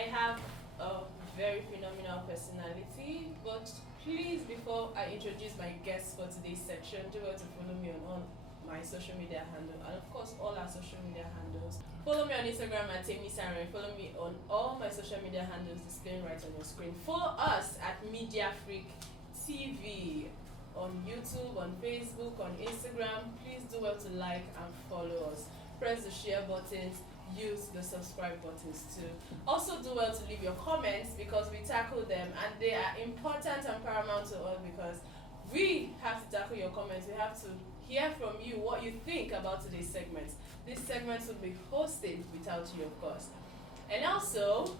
I have a very phenomenal personality, but please, before I introduce my guests for today's section, do well to follow me on all my social media handle and of course all our social media handles. Follow me on Instagram at Temi Saren. Follow me on all my social media handles displaying right on your screen. Follow us at Media Freak TV on YouTube, on Facebook, on Instagram. Please do well to like and follow us. Press the share buttons, use the subscribe buttons too. Also do well to leave your comments because we tackle them and they are important and paramount to us because we have to tackle your comments. We have to hear from you what you think about today's segments. This segment will be hosted without you, of course. And also,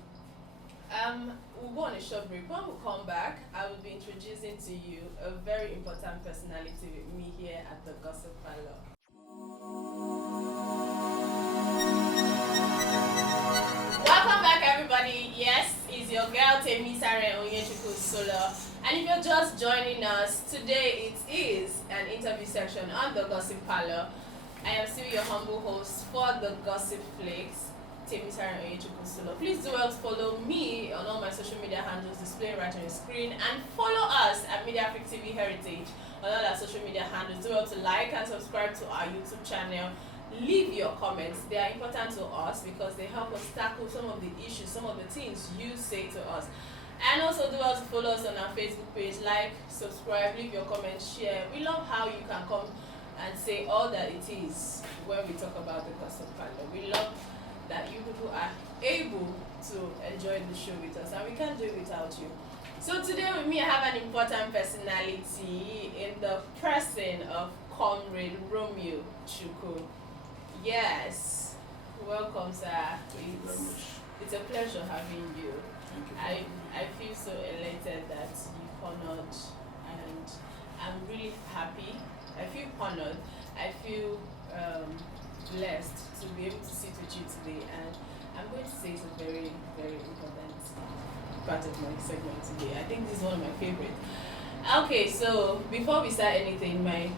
we'll go on a short break. When we come back, I will be introducing to you a very important personality with me here at the Gossip Parlor. Welcome back, everybody. Yes, it's your girl Temi Saren Chuku Solo. And if you're just joining us, today it is an interview section on the Gossip Parlor. I am still your humble host for the Gossip Flakes, Temi Saren Chuku Solo. Please do well to follow me on all my social media handles displaying right on your screen and follow us at Media Freak TV Heritage on all our social media handles. Do well to like and subscribe to our YouTube channel. Leave your comments. They are important to us because they help us tackle some of the issues, some of the things you say to us. And also do well to follow us on our Facebook page. Like, subscribe, leave your comments, share. We love how you can come and say all that it is when we talk about the Gossip Parlor. We love that you people are able to enjoy the show with us and we can't do it without you. So today with me I have an important personality in the person of Comrade Romeo Chuku. Yes, welcome, sir. Thank you very much. It's a pleasure having you. Thank you. I feel so elated that you honored, and I'm really happy. I feel honored. I feel blessed to be able to sit with you today, and I'm going to say it's a very, very important part of my segment today. I think this is one of my favorites. Okay, so before we start anything, my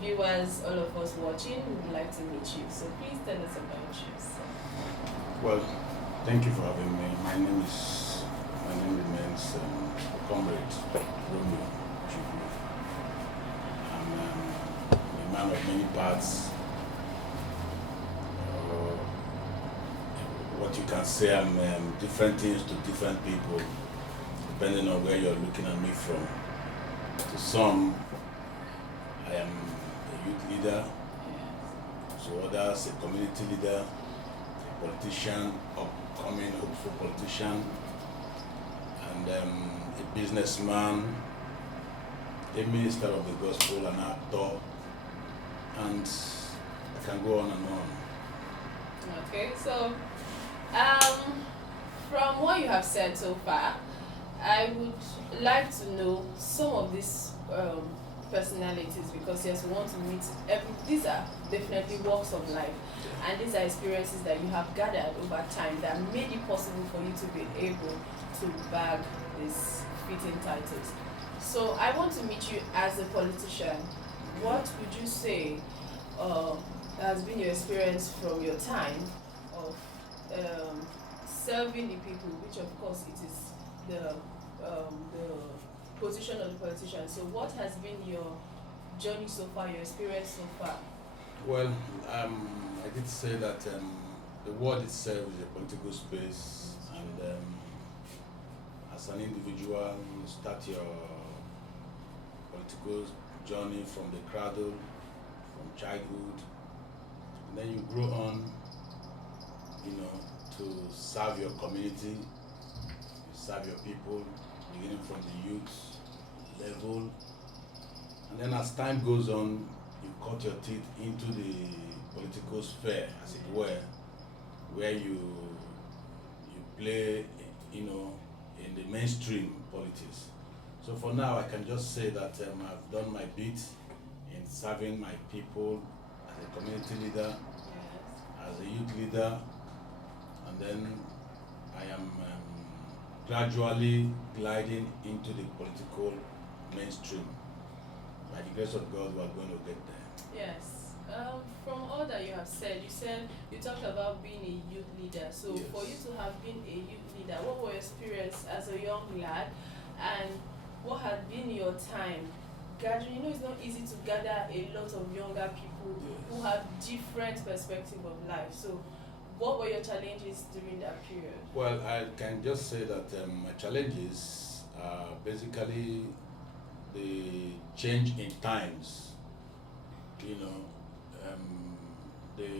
viewers, all of us watching, we would like to meet you. So please tell us about yourself. Well, thank you for having me. My name remains Comrade Romeo Chuku. I'm a man of many parts. What you can say, I'm different things to different people, depending on where you're looking at me from. To some, I am a youth leader, to others, a community leader, a politician, upcoming hopeful politician, and a businessman, a minister of the gospel, an actor, and I can go on and on. Okay, so from what you have said so far, I would like to know some of these personalities because yes, we want to meet these are definitely walks of life and these are experiences that you have gathered over time that made it possible for you to be able to bag these fitting titles. So I want to meet you as a politician. What would you say has been your experience from your time of serving the people, which of course it is the position of the politician. So what has been your journey so far, your experience so far? Well, I did say that the world itself is a political space, and as an individual, you start your political journey from the cradle, from childhood, and then you grow on, to serve your community, you serve your people, beginning from the youth level, and then as time goes on, you cut your teeth into the political sphere, as it were, where you play, in the mainstream politics. So for now, I can just say that I've done my bit in serving my people as a community leader, as a youth leader, and then I am gradually gliding into the political mainstream. By the grace of God, we are going to get there. Yes. From all that you have said, you talked about being a youth leader. So Yes. for you to have been a youth leader, what were your experience as a young lad, and what had been your time gathering? You know, it's not easy to gather a lot of younger people who have different perspective of life. So what were your challenges during that period? Well, I can just say that my challenges are basically the change in times. You know, the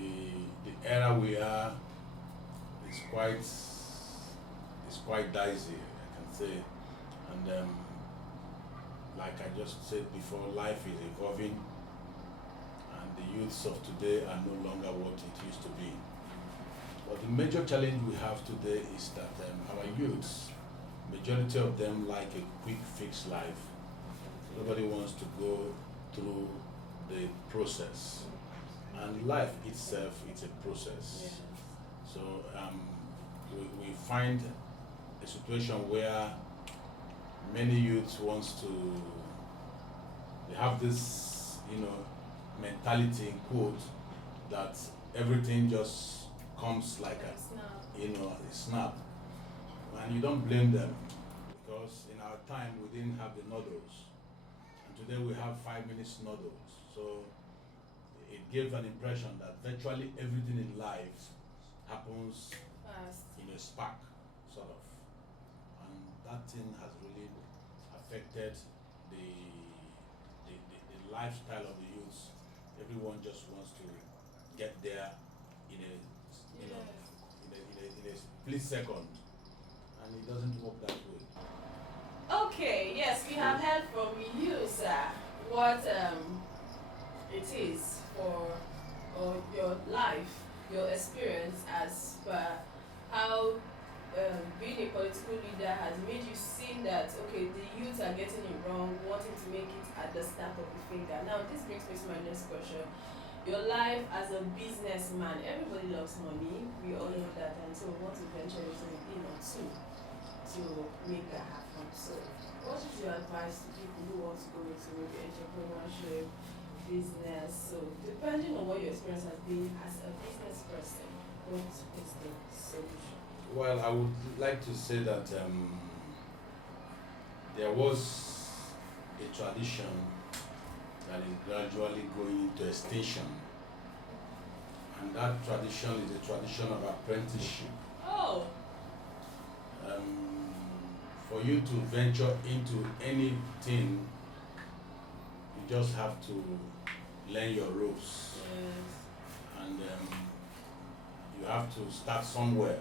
era we are is quite dicey, I can say, and like I just said before, life is evolving, and the youths of today are no longer what it used to be. But the major challenge we have today is that our youths, majority of them like a quick fix life. Nobody wants to go through the process. And life itself is a process. Yes. So we find a situation where many youths they have this, mentality in quote, that everything just comes like a snap. And you don't blame them, because in our time we didn't have the noodles. And today we have 5 minutes noodles. So it gave an impression that virtually everything in life happens Fast. in a spark, sort of. And that thing has really affected the lifestyle of the youths. Everyone just wants to get there in a split second, and it doesn't work that way. Okay, yes, we have heard from you, sir, what it is for your life, your experience as per how being a political leader has made you see that, okay, the youth are getting it wrong, wanting to make it at the snap of the finger. Now, this brings me to my next question. Your life as a businessman, everybody loves money, we all know that, and so we want to venture into to make that happen. So what is your advice to people who want to go into maybe entrepreneurship, business? So depending on what your experience has been as a business person, what is the solution? Well, I would like to say that there was a tradition that is gradually going into extinction, and that tradition is the tradition of apprenticeship. Oh. For you to venture into anything, you just have to learn your ropes, Yes. and you have to start somewhere.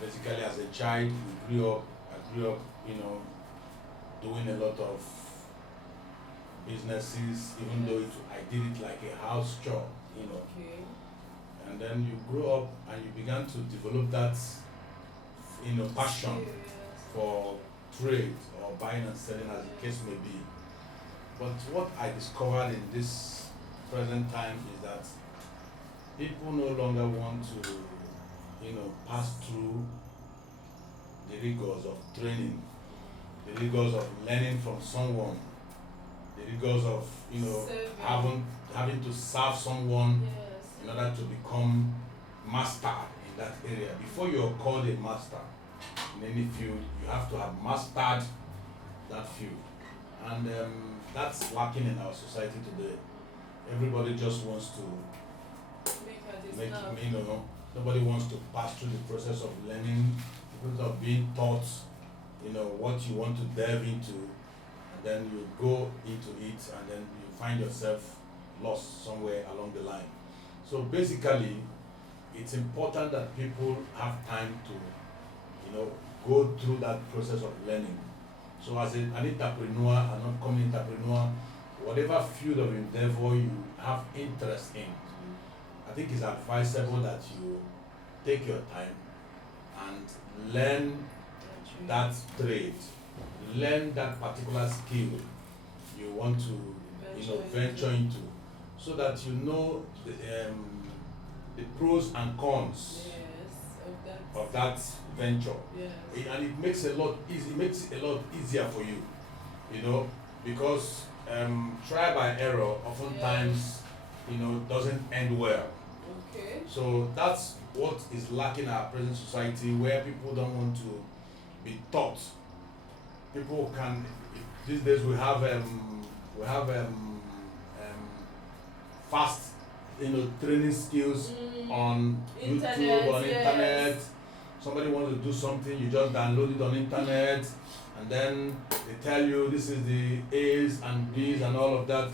Basically, as a child, I grew up, doing a lot of businesses, even though I did it like a house job, Okay. And then you grow up and you began to develop that, passion Serious. for trade or buying and selling, as the case may be. But what I discovered in this present time is that people no longer want to, pass through the rigors of training, the rigors of learning from someone, the rigors of, Serving. having to serve someone Yes. in order to become master in that area. Before you're called a master in any field, you have to have mastered that field. And that's lacking in our society today. Everybody just wants to nobody wants to pass through the process of learning, the process of being taught, what you want to delve into, and then you go into it, and then you find yourself lost somewhere along the line. So basically, it's important that people have time to, go through that process of learning. So as an entrepreneur, an upcoming entrepreneur, whatever field of endeavor you have interest in, I think it's advisable that you take your time and learn that trade, learn that particular skill you want to, venture into, so that you know the pros and cons of that venture. Yes. And it makes it a lot easier for you, because trial by error oftentimes, doesn't end well. Okay. So that's what is lacking in our present society, where people don't want to be taught. People can, these days we have fast, training skills on YouTube, on internet. Somebody wants to do something, you just download it on internet, and then they tell you this is the A's and B's and all of that.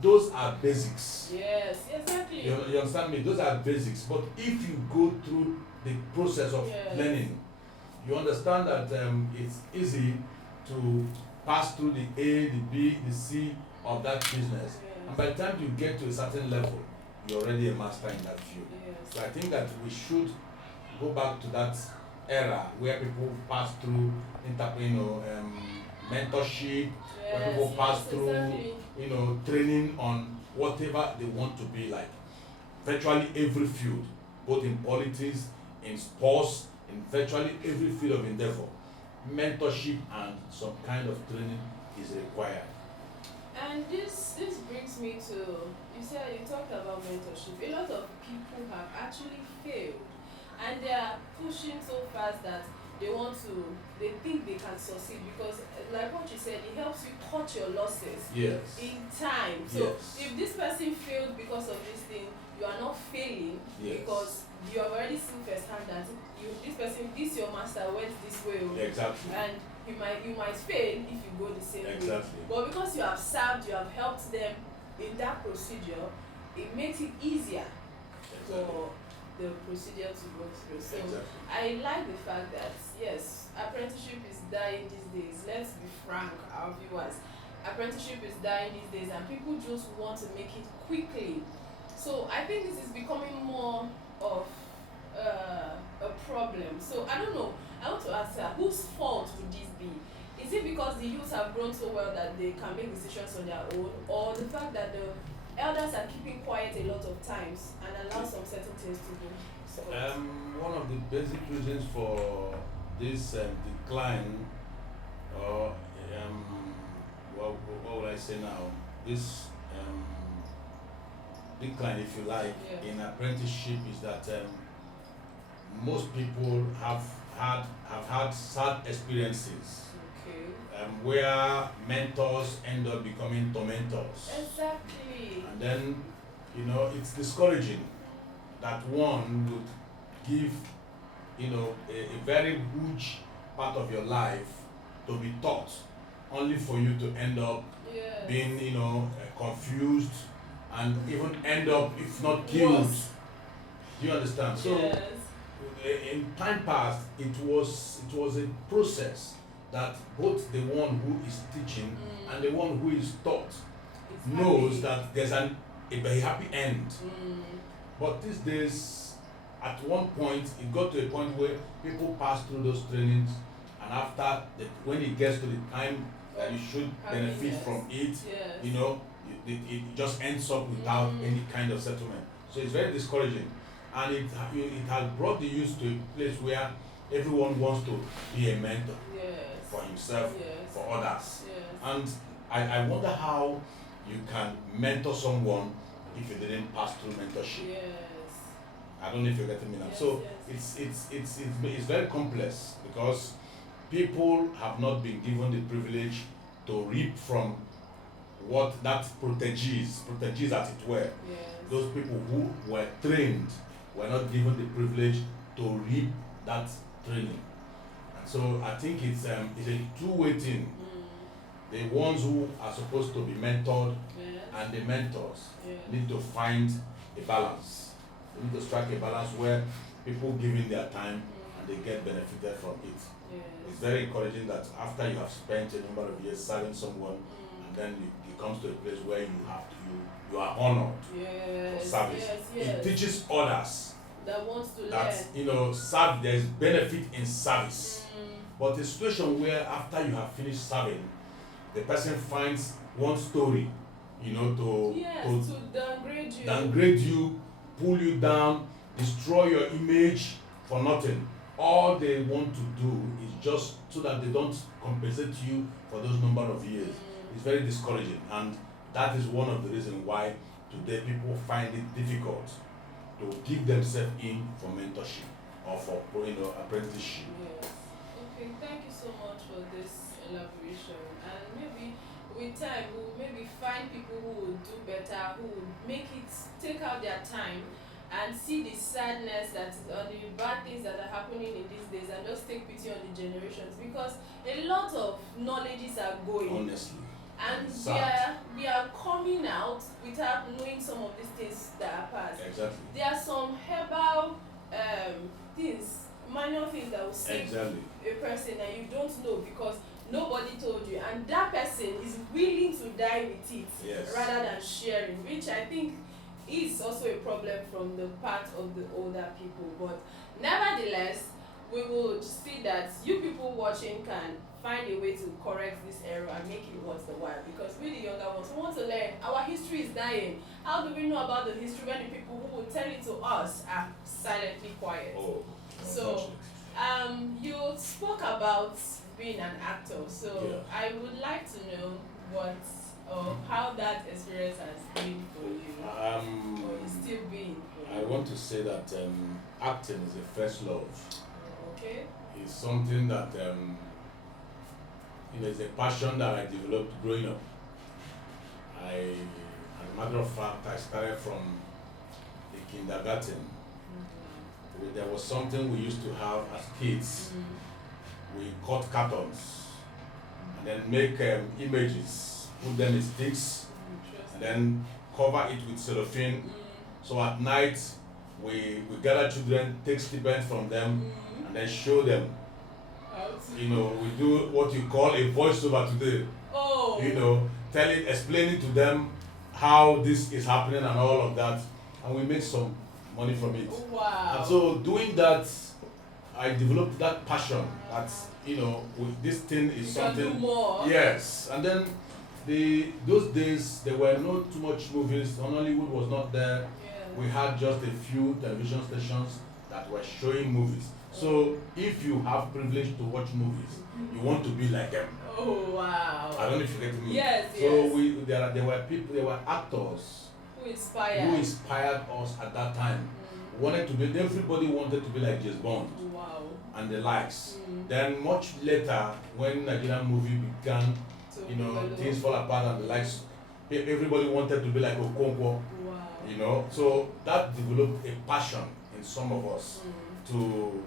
Those are basics. Yes, exactly. You understand me? Those are basics. But if you go through the process of learning, you understand that it's easy to pass through the A, the B, the C of that business. And by the time you get to a certain level, you're already a master in that field. So I think that we should go back to that era where people pass through mentorship, where people pass through training on whatever they want to be like. Virtually every field, both in politics, in sports, in virtually every field of endeavor, mentorship and some kind of training is required. And this brings me to, you talked about mentorship. A lot of people have actually failed, and they are pushing so fast that they think they can succeed, because like what you said, it helps you cut your losses in time. So if this person failed because of this thing, you are not failing because you have already seen firsthand that this your master went this way. Exactly. And you might fail if you go the same way. But because you have served, you have helped them in that procedure, it makes it easier for the procedure to go through. So I like the fact that yes, apprenticeship is dying these days. Let's be frank, our viewers. Apprenticeship is dying these days, and people just want to make it quickly. So I think this is becoming more of a problem. So I don't know. I want to ask her, whose fault would this be? Is it because the youth have grown so well that they can make decisions on their own, or the fact that the elders are keeping quiet a lot of times and allow some certain things to go? One of the basic reasons for this decline, or what would I say now? This decline, if you like, in apprenticeship is that most people have had sad experiences. Where mentors end up becoming tormentors. Exactly. And then, it's discouraging that one would give, a very huge part of your life to be taught, only for you to end up being, confused, and even end up, if not killed. Do you understand? So, in time past, it was a process that both the one who is teaching and the one who is taught knows that there's a very happy end. But these days, at one point, it got to a point where people pass through those trainings, and after when it gets to the time that you should benefit from it, it just ends up without any kind of settlement. So it's very discouraging, and it has brought the youth to a place where everyone wants to be a mentor for himself, for others. And I wonder how you can mentor someone if you didn't pass through mentorship. I don't know if you're getting me now. So it's very complex, because people have not been given the privilege to reap from what that proteges as it were. Those people who were trained were not given the privilege to reap that training. And so I think it's a two-way thing. The ones who are supposed to be mentored and the mentors need to find a balance. They need to strike a balance where people give in their time and they get benefited from it. It's very encouraging that after you have spent a number of years serving someone, and then it comes to a place where you are honored for service. It teaches others that wants to learn. There's benefit in service. But a situation where after you have finished serving, the person finds one story, to downgrade you, pull you down, destroy your image for nothing. All they want to do is just so that they don't compensate you for those number of years. It's very discouraging, and that is one of the reasons why today people find it difficult to dig themselves in for mentorship or for apprenticeship. Yes. Okay, thank you so much for this elaboration. And maybe with time we'll maybe find people who will do better, who will make it take out their time and see the sadness that is or the bad things that are happening in these days and just take pity on the generations, because a lot of knowledges are going. Honestly. And Sad. we are coming out without knowing some of these things that are past. Exactly. There are some herbal things, minor things that will save Exactly. a person and you don't know because nobody told you, and that person is willing to die with it. Yes. Rather than sharing, which I think is also a problem from the part of the older people. But nevertheless, we would see that you people watching can find a way to correct this error and make it worth the while, because we the younger ones we want to learn. Our history is dying. How do we know about the history when the people who will tell it to us are silently quiet? Oh. So, you spoke about being an actor, so Yeah. I would like to know what or how that experience has been for you, or is still being for I you. want to say that acting is a first love. Okay. It's something that it's a passion that I developed growing up. As a matter of fact, I started from the kindergarten. There was something we used to have as kids. We cut cartons and then make images, put them in sticks, and then cover it with cellophane. So at night, we gather children, take stipends from them, and then show them. We do what you call a voiceover today. Oh. Explaining to them how this is happening and all of that, and we make some money from it. Wow. And so doing that, I developed that passion that this thing is You can do something. more. Yes, and then those days there were not too much movies. Hollywood was not there. Yeah. We had just a few television stations that were showing movies. So if you have privilege to watch movies, you want to be like them. Oh wow. I don't know if you get me. Yes, So yes. there were actors Who inspired? who inspired us at that time. Everybody wanted to be like James Bond Wow. and the likes. Then much later, when Nigerian movie began, So things fall apart and the likes, everybody wanted to be like Okonkwo, Wow. So that developed a passion in some of us to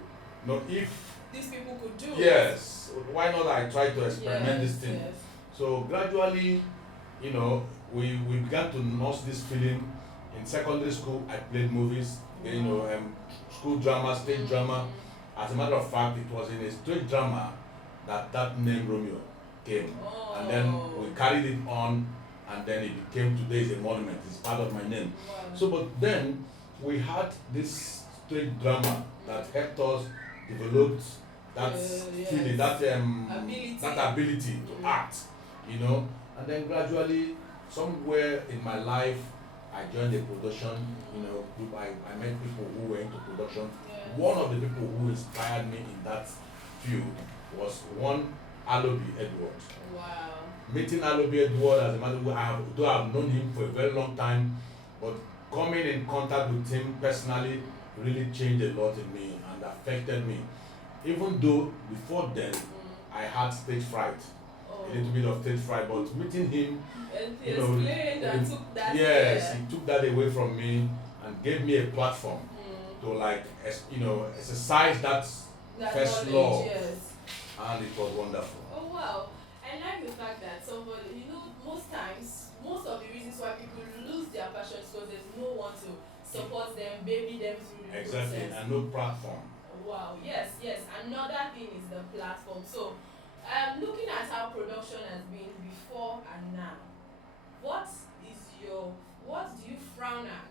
if These people could do. yes, why not I try to experiment this thing. Yes. So gradually, we began to nurse this feeling. In secondary school, I played movies, school drama, stage drama. As a matter of fact, it was in a stage drama that name Romeo came. Oh. And then we carried it on, and then it became today is a monument. It's part of my name. Wow. So, but then we had this stage drama that helped us develop that Yes. feeling, Ability. that ability to act, And then gradually, somewhere in my life, I joined a production, group. I met people who were into production. Yes. One of the people who inspired me in that field was one Alobi Edward. Wow. Meeting Alobi Edward, as a matter of though I've known him for a very long time, but coming in contact with him personally really changed a lot in me and affected me. Even though before then I had stage fright, Oh. a little bit of stage fright, but meeting him, And he explained and took that. yes, he took that away from me and gave me a platform to exercise that first knowledge, law, yes. and it was wonderful. Oh wow. I like the fact that somebody, most times, most of the reasons why people lose their passion is because there's no one to support them, baby them through the Exactly, process. and no platform. Wow, yes. Another thing is the platform. So, looking at how production has been before and now, what do you frown at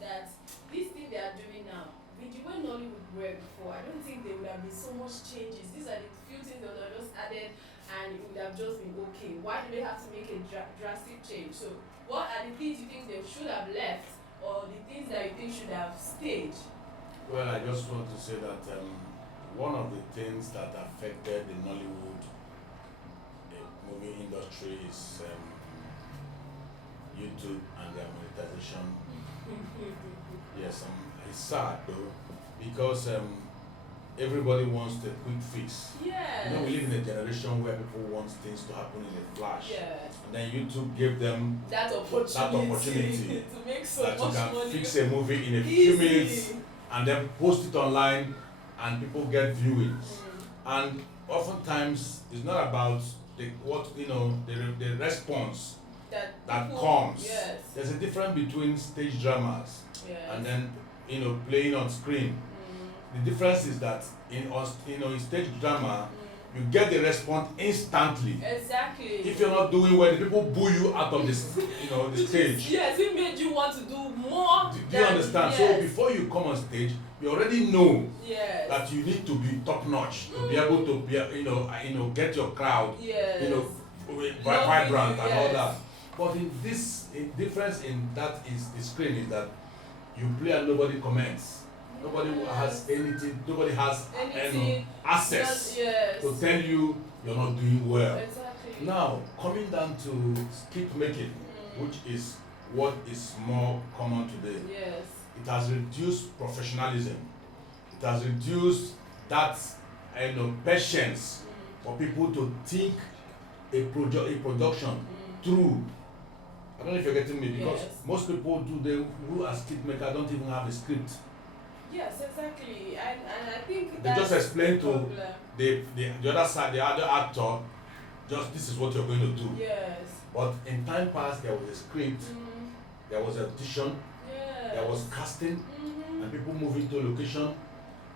that this thing they are doing now, with the way Nollywood were before, I don't think there would have been so much changes. These are the few things that are just added and it would have just been okay. Why do they have to make a drastic change? So, what are the things you think they should have left, or the things that you think should have stayed? Well, I just want to say that one of the things that affected the Nollywood movie industry is YouTube and their monetization. Yes, It's sad though, because everybody wants the quick fix. Yes. You know, we live in a generation where people want things to happen in a flash. Yes. And then YouTube gave them That opportunity to make so that you much can money. fix a movie in a few Easy. minutes and then post it online and people get viewings. And oftentimes it's not about the response that people, comes. Yes. There's a difference between stage dramas Yes. and then playing on screen. The difference is that in stage drama you get the response instantly. Exactly. If you're not doing well, the people boo you out of this the stage. Yes, it made you want to do more. Do you understand? Yes. So before you come on stage, you already know yes. that you need to be top notch to be able to be get your crowd yes. vibrant and all yes. that. But in difference in that is the screen is that you play and nobody comments. Nobody has anything. Nobody has access yes. to tell you you're not doing well. Exactly. Now coming down to skit making, which is what is more common today. Yes. It has reduced professionalism. It has reduced that patience for people to think a production through. I don't know if you're getting me, because yes. most people who are skit maker don't even have a script. Yes, exactly. And I think they just explain to the the other side, the other actor, just this is what you're going to do. Yes. But in time past there was a script, there was audition, yes. there was casting, and people move into location.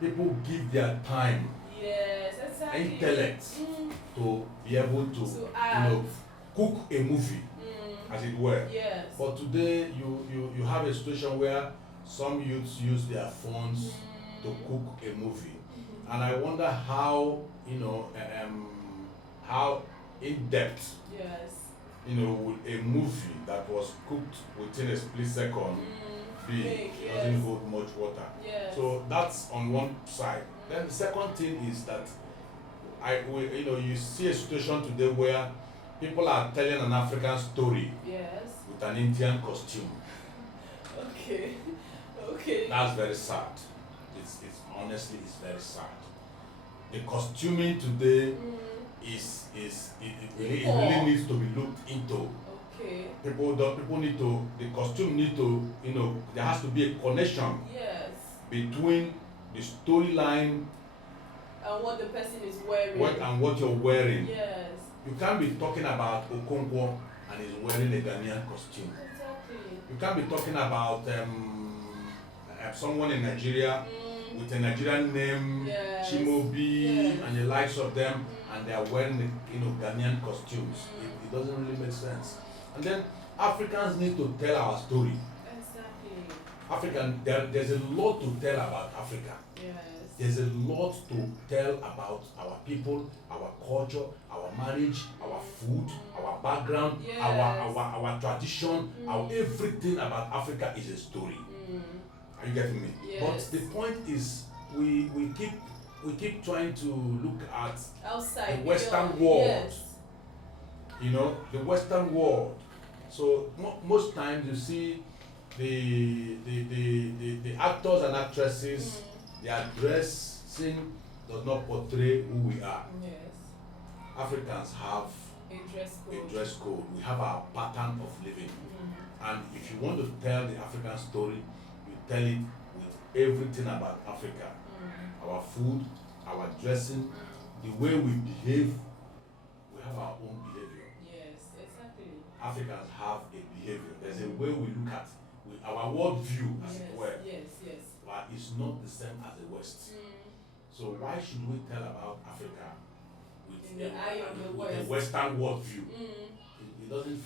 People give their time, yes, exactly. intellect to be able to cook a movie, as it were. Yes. But today you have a situation where some youths use their phones to cook a movie, and I wonder how how in depth yes. A movie that was cooked within a split second it doesn't hold much water. Yes. So that's on one side. Then the second thing is that you see a situation today where people are telling an African story yes. with an Indian costume. Okay. Okay. That's very sad. It's honestly very sad. The costuming today it really needs to be looked into. Okay. People need to, the costume need to, there has to be a connection yes. between the storyline and what the person is wearing. What you're wearing. Yes. You can't be talking about Okonkwo and he's wearing a Ghanaian costume. Exactly. You can't be talking about someone in Nigeria with a Nigerian name, yes. Chimobi, yes. and the likes of them, and they are wearing Ghanaian costumes. It doesn't really make sense. And then Africans need to tell our story. Exactly. There's a lot to tell about Africa. Yes. There's a lot to tell about our people, our culture, our marriage, our food, our background, yes. our tradition, our everything about Africa is a story. Are you getting me? Yes. But the point is, we keep trying to look at outside the Western world. Yes. The Western world. So most times you see the actors and actresses, their dressing does not portray who we are. Yes. Africans have a dress code. We have our pattern of living. And if you want to tell the African story, you tell it with everything about Africa. Our food, our dressing, the way we behave. We have our own behavior. Yes, exactly. Africans have a behavior. There's a way we look at our worldview, as it were. Yes, yes. But it's not the same as the West. So why should we tell about Africa with a Western worldview? It doesn't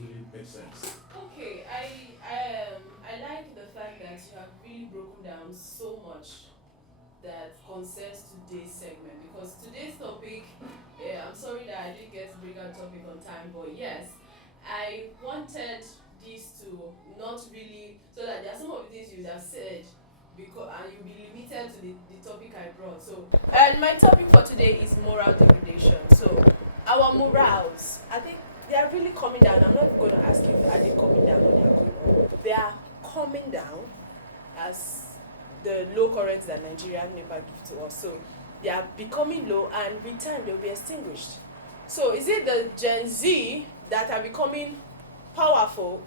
really make sense. Okay, I like the fact that you have really broken down so much that concerns today's segment, because today's topic, I'm sorry that I didn't get to bring out topic on time, but yes, I wanted this to not really, so that there are some of the things you have said because and you'll be limited to the topic I brought. So, and my topic for today is moral degradation. So our morals, I think they are really coming down. I'm not going to ask you are they coming down or they are going up. They are coming down as the low current that Nigeria never give to us. So they are becoming low, and with time they'll be extinguished. So is it the Gen Z that are becoming powerful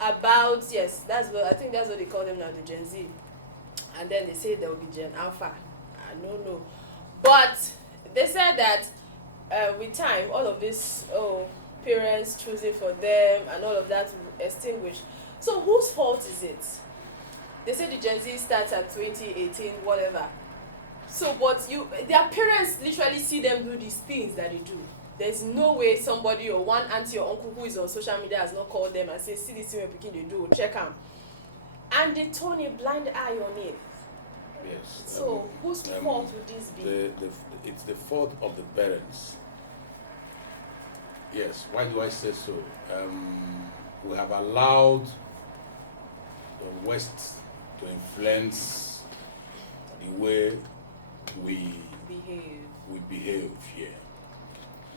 about, yes, that's what I think, that's what they call them now, the Gen Z. And then they say there will be Gen Alpha. I don't know. But they said that with time, all of this, parents choosing for them and all of that will extinguish. So whose fault is it? They say the Gen Z starts at 2018, whatever. So, but their parents literally see them do these things that they do. There's no way somebody or one auntie or uncle who is on social media has not called them and say, see this thing we're picking, they do, check them. And they turn a blind eye on it. Yes. So, whose fault would this be? It's the fault of the parents. Yes. Why do I say so? We have allowed the West to influence the way we behave here.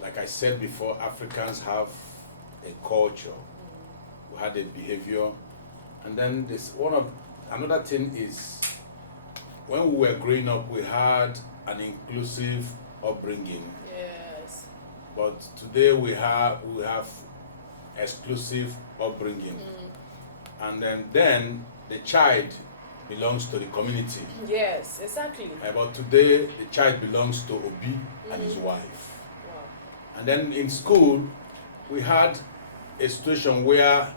Like I said before, Africans have a culture. We had a behavior, and then another thing is, when we were growing up, we had an inclusive upbringing. Yes. But today we have exclusive upbringing, and then the child belongs to the community. Yes, exactly. But today the child belongs to Obi and his wife. And then in school, we had a situation where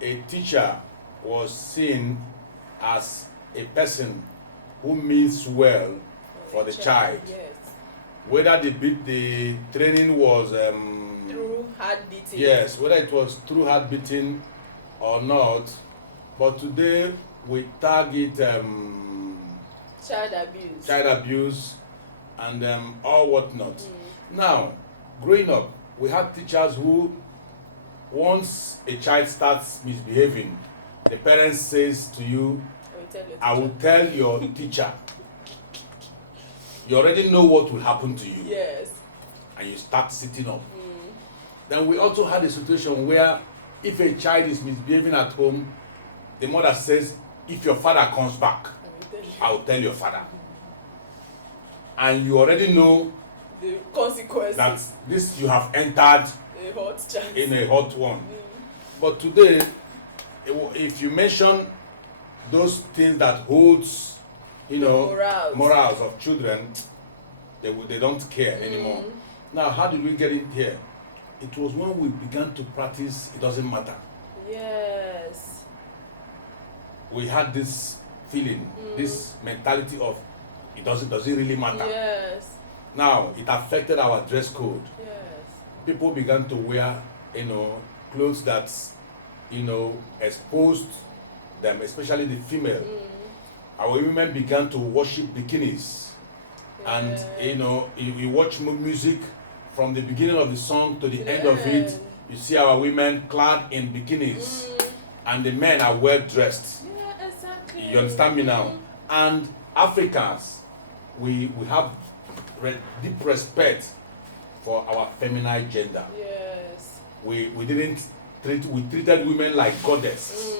a teacher was seen as a person who means well for the child. Yes. Whether the training was through hard beating. Yes, whether it was through hard beating or not. But today we target child abuse, and all whatnot. Now, growing up, we had teachers who, once a child starts misbehaving, the parents says to you, I will tell your teacher. You already know what will happen to you. Yes. And you start sitting up. Then we also had a situation where if a child is misbehaving at home, the mother says, if your father comes back, I will tell your father. And you already know the consequences. That this you have entered in a hot one. But today, if you mention those things that holds, morals of children, they don't care anymore. Now, how did we get in here? It was when we began to practice, it doesn't matter. Yes. We had this feeling, this mentality of, does it really matter? Yes. Now, it affected our dress code. Yes. People began to wear, clothes that, exposed them, especially the female. Our women began to worship bikinis. And, you watch music from the beginning of the song to the end of it, you see our women clad in bikinis. And the men are well dressed. Yeah, exactly. You understand me now? And Africans, we have deep respect for our feminine gender. Yes. We treated women like goddess.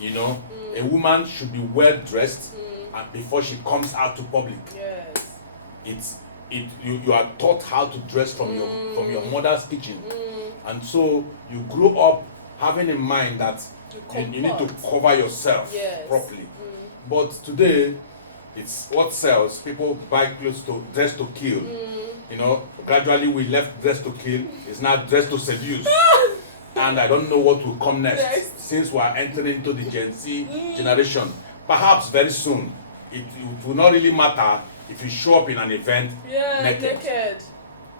A woman should be well dressed and before she comes out to public. Yes. You are taught how to dress from your mother's kitchen. And so you grow up having in mind that you need to cover yourself properly. But today, it's what sells. People buy clothes to dress to kill. Gradually we left dress to kill. It's now dress to seduce. And I don't know what will come next. Since we are entering into the Gen Z generation. Perhaps very soon, it will not really matter if you show up in an event naked.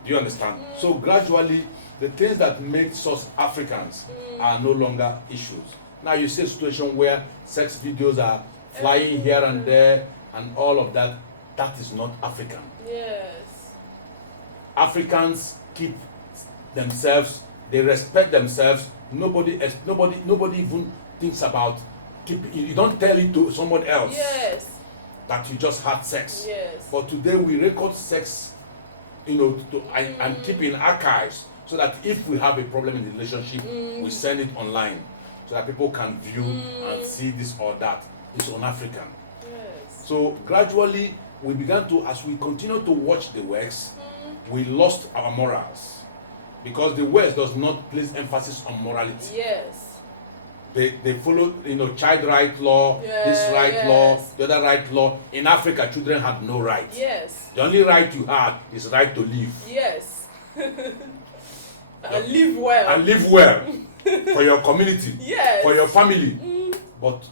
Do you understand? So gradually, the things that make us Africans are no longer issues. Now you see a situation where sex videos are flying here and there and all of that. That is not African. Yes. Africans keep themselves, they respect themselves. Nobody even thinks about you don't tell it to someone else. Yes. That you just had sex. Yes. But today we record sex, and keep in archives so that if we have a problem in the relationship, we send it online so that people can view and see this or that. It's un-African. Yes. So gradually, we began to, as we continued to watch the West, we lost our morals. Because the West does not place emphasis on morality. Yes. They follow, child right law, this right law, the other right law. In Africa, children had no right. Yes. The only right you had is right to live. Yes. And live well. And live well for your community, yes. for your family. But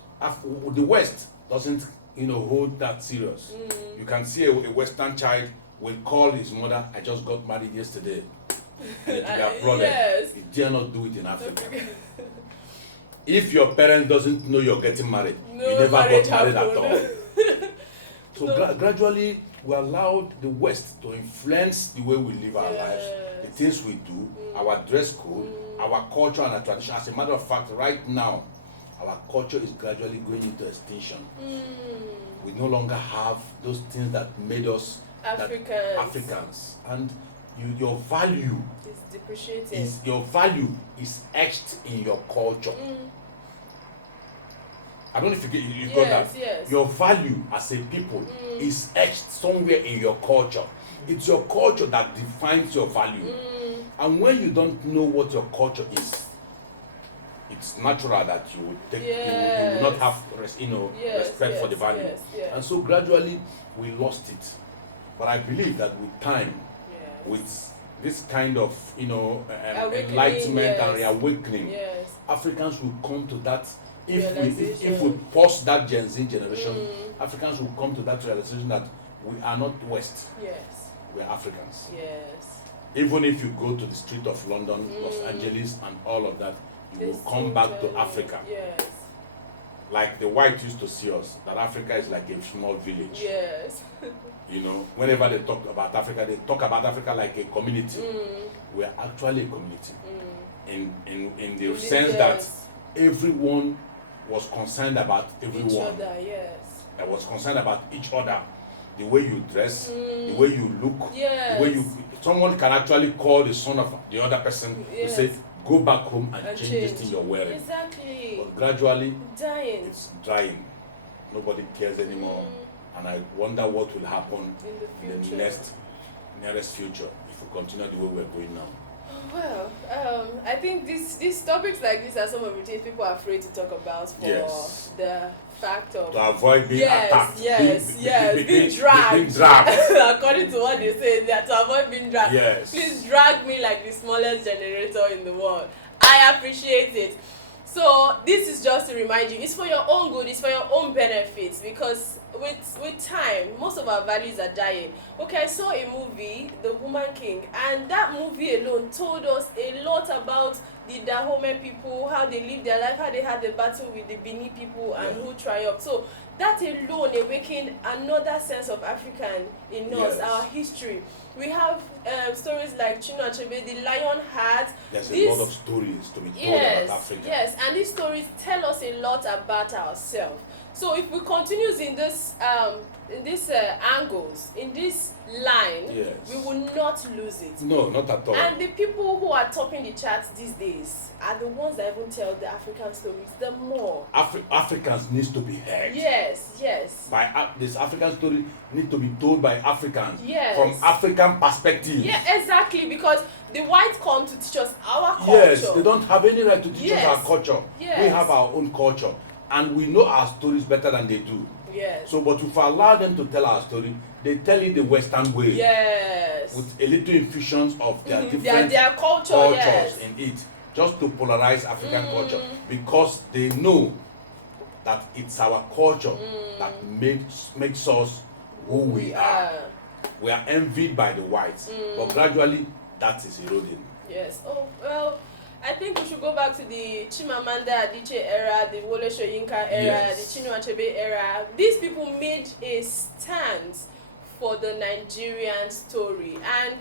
the West doesn't, hold that serious. You can see a Western child will call his mother, I just got married yesterday. And it will be applauded. Yes. He dare not do it in Africa. If your parent doesn't know you're getting married, you never got married at all. So gradually, we allowed the West to influence the way we live our lives, the things we do, our dress code, our culture and our tradition. As a matter of fact, right now, our culture is gradually going into extinction. We no longer have those things that made us Africans. And your value is depreciating. Your value is etched in your culture. I don't know if you got that. Yes. Your value as a people is etched somewhere in your culture. It's your culture that defines your value. And when you don't know what your culture is, it's natural that you would take, you will not have respect for the value. And so gradually we lost it. But I believe that with time, with this kind of enlightenment and reawakening, Africans will come to that. If we pause that Gen Z generation, Africans will come to that realization that we are not West. Yes. We are Africans. Yes. Even if you go to the street of London, Los Angeles, and all of that, you will come back to Africa. Yes. Like the white used to see us, that Africa is like a small village. Yes. Whenever they talk about Africa, they talk about Africa like a community. We are actually a community. In the sense that everyone was concerned about everyone. Each other, yes. I was concerned about each other. The way you dress, the way you look, yes. the way someone can actually call the son of the other person to say, go back home and change this thing you're wearing. Exactly. But gradually, it's dying. Nobody cares anymore. And I wonder what will happen in the nearest future if we continue the way we're going now. Well, I think these topics like this are some of the things people are afraid to talk about for the fact of to avoid being attacked. Being dragged. According to what they say, to avoid being dragged. Yes. Please drag me like the smallest generator in the world. I appreciate it. So this is just to remind you, it's for your own good, it's for your own benefits, because with time, most of our values are dying. Okay, I saw a movie, The Woman King, and that movie alone told us a lot about the Dahomey people, how they lived their life, how they had the battle with the Bini people, and who triumphed. So that alone awakened another sense of African in us, our history. We have stories like Chinua Achebe, the Lion Heart. There's a lot of stories to be told about Africa. Yes, and these stories tell us a lot about ourselves. So if we continue in this angles, in this line, we will not lose it. No, not at all. And the people who are topping the charts these days are the ones that even tell the African stories the more. Africans needs to be heard. Yes. This African story need to be told by Africans. Yes. From African perspective. Yeah, exactly, because the whites come to teach us our culture. Yes, they don't have any right to teach us our culture. Yes. We have our own culture, and we know our stories better than they do. Yes. So, but if we allow them to tell our story, they tell it the Western way. Yes. With a little infusions of their different their cultures in it, just to polarize African culture, because they know that it's our culture that makes us who we are. We are envied by the whites, but gradually that is eroding. Yes. Oh well, I think we should go back to the Chimamanda Adichie era, the Wole Soyinka era, the Chinua Achebe era. These people made a stand for the Nigerian story, and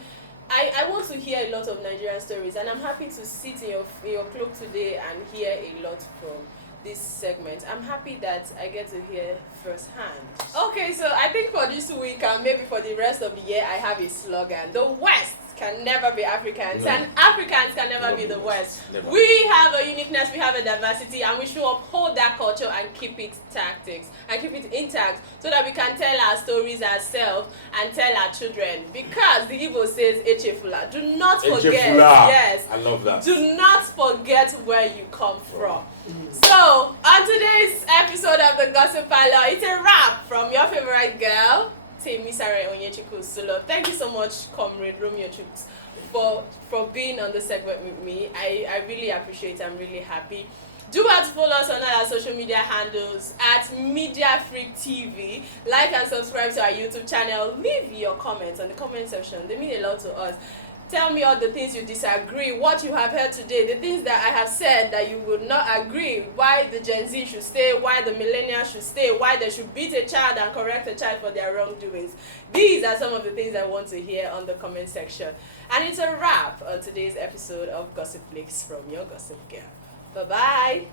I want to hear a lot of Nigerian stories, and I'm happy to sit in your cloak today and hear a lot from this segment. I'm happy that I get to hear firsthand. Okay, so I think for this week and maybe for the rest of the year, I have a slogan: the West can never be Africans, No. and Africans can never be the West. Never. We have a uniqueness, we have a diversity, and we should uphold that culture and keep it tactics and keep it intact so that we can tell our stories ourselves and tell our children. Because the Igbo says Echefula. Do not forget. Echefula. Yes. I love that. Do not forget where you come from. So, on today's episode of the Gossip Parlor, it's a wrap from your favorite girl, Comrade Chuku Solo. Thank you so much, Comrade Romeo Chuku, for being on the segment with me. I really appreciate it. I'm really happy. Do well to follow us on all our social media handles at Media Freak TV. Like and subscribe to our YouTube channel. Leave your comments on the comment section. They mean a lot to us. Tell me all the things you disagree, what you have heard today, the things that I have said that you would not agree, why the Gen Z should stay, why the millennials should stay, why they should beat a child and correct a child for their wrongdoings. These are some of the things I want to hear on the comment section. And it's a wrap on today's episode of Gossip Flakes from your Gossip Girl. Bye-bye.